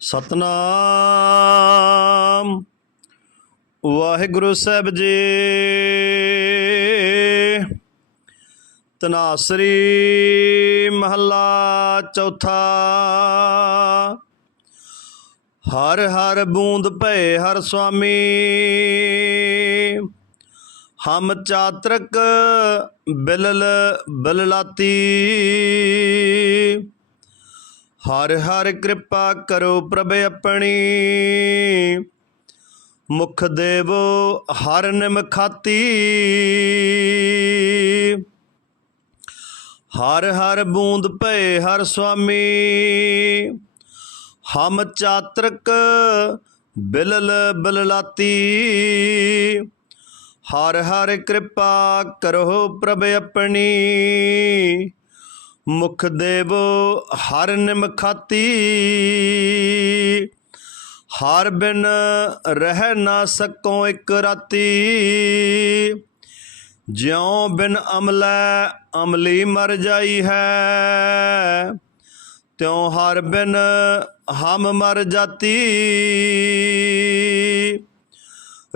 ਸਤਨਾਮ। ਵਾਹਿਗੁਰੂ ਸਾਹਿਬ ਜੀ। ਤਨਾਸਰੀ ਮਹੱਲਾ ਚੌਥਾ। ਹਰ ਹਰ ਬੂੰਦ ਭਏ ਹਰ ਸੁਆਮੀ। ਹਮ ਚਾਤਰਕ ਬਿਲਲ ਬਿਲਲਾਤੀ। ਹਰ ਹਰ ਕਿਰਪਾ ਕਰੋ ਪ੍ਰਭ ਆਪਣੀ। ਮੁਖ ਦੇਵੋ ਹਰ ਨਿਮਖਾਤੀ। ਹਰ ਹਰ ਬੂੰਦ ਭਏ ਹਰ ਸੁਆਮੀ। ਹਮ ਚਾਤਰਕ ਬਿਲਲ ਬਿਲਲਾਤੀ। ਹਰ ਹਰ ਕਿਰਪਾ ਕਰੋ ਪ੍ਰਭ ਆਪਣੀ। ਮੁਖ ਦੇਵੋ ਹਰ ਨਿਮਖਾਤੀ। ਹਰ ਬਿਨ ਰਹਿ ਨਾ ਸਕੋ ਇਕ ਰਾਤੀ। ਜਿਉ ਬਿਨ ਅਮਲੈ ਅਮਲੀ ਮਰ ਜਾਈ ਹੈ। ਤਿਉ ਹਰ ਬਿਨ ਹਮ ਮਰ ਜਾਤੀ।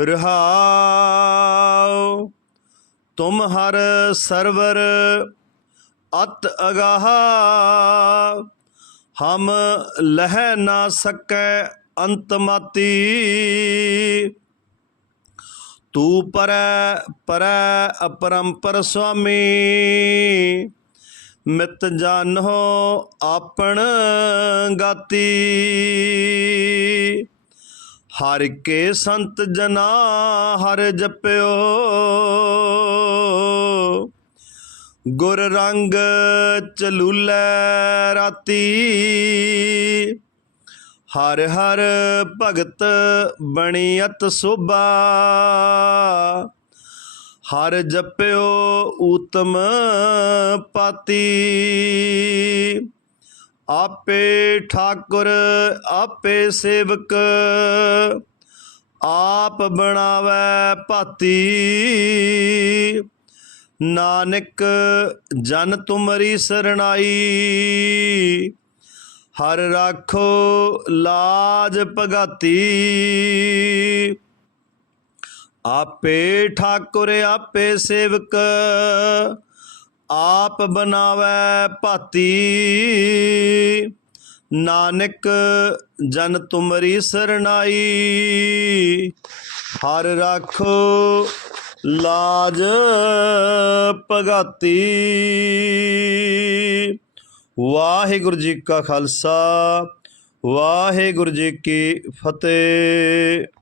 ਰਹਾਉ ਤੁਮ ਹਰ ਸਰਵਰ ਅਤ ਅਗਾਹ, ਹਮ ਲਹਿ ਨਾ ਸਕੈ ਅੰਤਮਾਤੀ। ਤੂ ਪਰੈ ਪਰੈ ਅਪਰੰਪਰ ਸੁਆਮੀ। ਮਿਤ ਜਾਨੋ ਆਪਣ ਗਾਤੀ। ਹਰ ਕੇ ਸੰਤ ਜਨਾ ਹਰ ਜਪਿਓ। ਗੁਰ ਰੰਗ ਚਲੂਲੇ ਰਾਤੀ। ਹਰ ਹਰ ਭਗਤ ਬਣੀ ਅਤ ਸੋਭਾ। ਹਰ ਜਪਿਓ ਊਤਮ ਪਾਤੀ। ਆਪੇ ਠਾਕੁਰ, ਆਪੇ ਸੇਵਕ, ਆਪ ਬਣਾਵੇ ਭਾਤੀ। ਨਾਨਕ, ਜਨ ਤੁਮਰੀ ਸਰਣਾਈ। ਹਰ ਰਾਖੋ ਲਾਜ ਭਗਾਤੀ। ਆਪੇ ਠਾਕੁਰ, ਆਪੇ ਸੇਵਕ, ਆਪ ਬਣਾਵੇ ਭਾਤੀ। ਨਾਨਕ, ਜਨ ਤੁਮਰੀ ਸਰਣਾਈ। ਹਰ ਰਾਖੋ ਲਾਜ ਭਗਾਤੀ। ਵਾਹਿਗੁਰੂ ਜੀ ਕਾ ਖਾਲਸਾ ਵਾਹਿਗੁਰੂ ਜੀ ਕੀ ਫਤਿਹ।